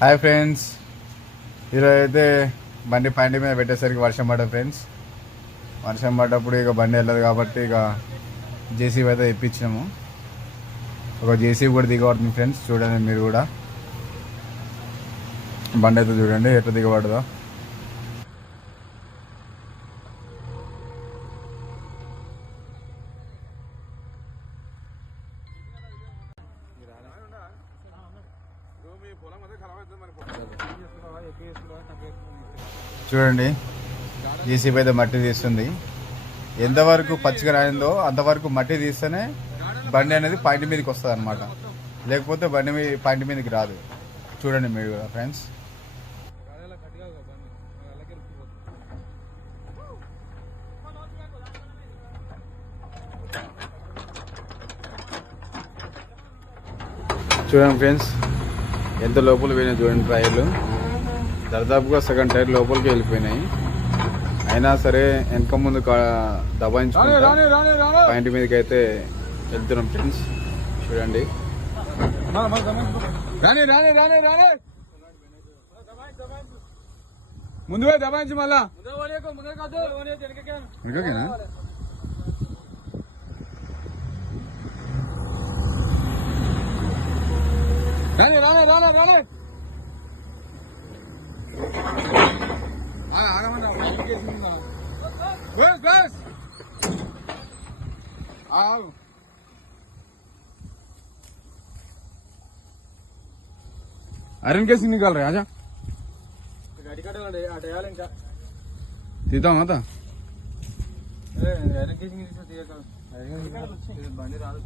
Hi friends, ఈరోజు అయితే బండి పాయింట్ మీద పెట్టేసరికి వర్షం పడ్డా ఫ్రెండ్స్. వర్షం పడ్డప్పుడు ఇక బండి వెళ్ళదు కాబట్టి ఇక జేసీబీ అయితే ఇప్పించినాము. ఒక జేసీబీ కూడా దిగబడుతుంది ఫ్రెండ్స్. చూడండి మీరు కూడా బండి అయితే చూడండి ఎట్లా దిగబడదో. చూడండి జేసీబీ అయితే మట్టి తీస్తుంది. ఎంతవరకు పచ్చిగా రాయిందో అంతవరకు మట్టి తీస్తేనే బండి అనేది పాయింట్ మీదకి వస్తుంది అనమాట. లేకపోతే బండి పాయింట్ మీదకి రాదు. చూడండి మీరు కూడా ఫ్రెండ్స్. చూడండి ఫ్రెండ్స్ ఎంత లోపల పోయినాయి చూడండి. టైర్లు దాదాపుగా సగం టైర్ లోపలికి వెళ్ళిపోయినాయి. అయినా సరే వెనక ముందు దబాయించుకుంటా పాయింట్ మీదకి అయితే వెళ్తున్నాం ఫ్రెండ్స్. చూడండి ముందు దబాయించు మళ్ళా రానే आयरन केसिंग निकाल रहे आजा తీద్దాం आता आयरन केसिंग బండి రాదు.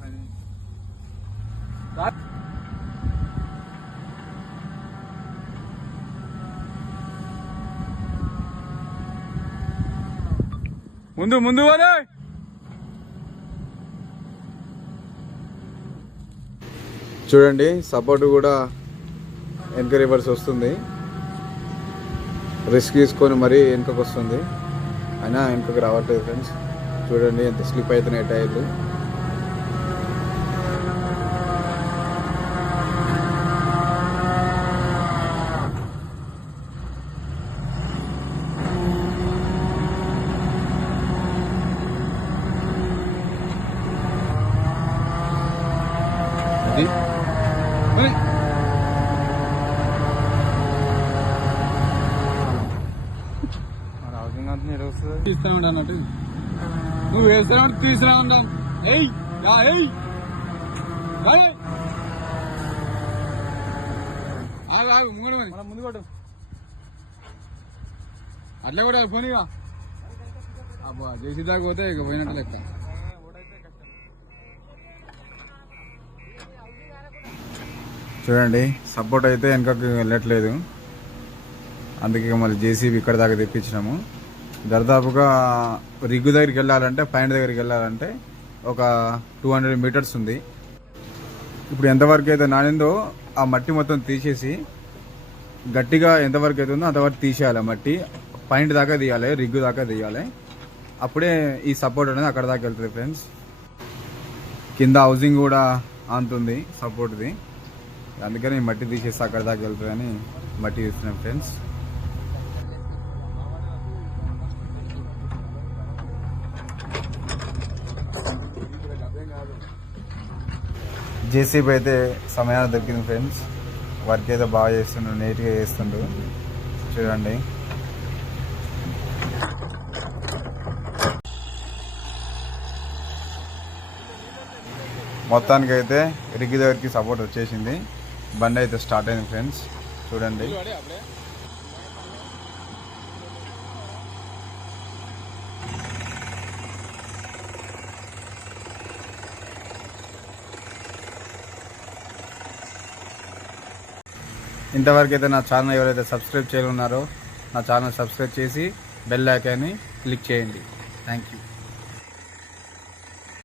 ముందు ముందు చూడండి సపోర్ట్ కూడా వెనక రివర్స్ వస్తుంది. రిస్క్ తీసుకొని మరీ వెనుకకు వస్తుంది. అయినా వెనుకకు రావట్లేదు ఫ్రెండ్స్. చూడండి ఎంత స్లిప్ అవుతున్నాయి టైర్లు. ఇస్తా ఉంటా అన్నట్టు నువ్వు వేస్తా తీసుకురా ఉంటాం. ముందు కొట్టు అట్లా కూడా పోనీగా. అబ్బా చేసి దాకా పోతే ఇక పోయినట్టు లెక్క. చూడండి సపోర్ట్ అయితే వెనకకి వెళ్ళట్లేదు. అందుకే మళ్ళీ జేసీబీ ఇక్కడ దాకా తెప్పించినాము. దాదాపుగా రిగ్గు దగ్గరికి వెళ్ళాలంటే పాయింట్ దగ్గరికి వెళ్ళాలంటే ఒక 200 మీటర్స్ ఉంది. ఇప్పుడు ఎంతవరకు అయితే నానిందో ఆ మట్టి మొత్తం తీసేసి గట్టిగా ఎంతవరకు అయితే ఉందో అంతవరకు తీసేయాలి. మట్టి పాయింట్ దాకా తీయాలి, రిగ్గు దాకా తీయాలి. అప్పుడే ఈ సపోర్ట్ అనేది అక్కడ దాకా వెళ్తుంది ఫ్రెండ్స్. కింద హౌసింగ్ కూడా ఆనుతుంది సపోర్ట్ది. అందుకని మట్టి తీసేసి అక్కడ దాకా వెళ్తుందని మట్టి తీస్తున్నాం ఫ్రెండ్స్. జేసీబీ అయితే సమయాన్ని దొరికింది ఫ్రెండ్స్. వర్క్ అయితే బాగా చేస్తుండ్రు, నీట్గా చేస్తుండ్రు. చూడండి మొత్తానికి అయితే రిగ్గి దగ్గరికి సపోర్ట్ వచ్చేసింది. బండి అయితే స్టార్ట్ అయింది ఫ్రెండ్స్. చూడండి ఇంతవరకు అయితే నా ఛానల్ ఎవరైతే సబ్స్క్రైబ్ చేయనున్నారో నా ఛానల్ సబ్స్క్రైబ్ చేసి బెల్ ఐకాన్ని క్లిక్ చేయండి. Thank you.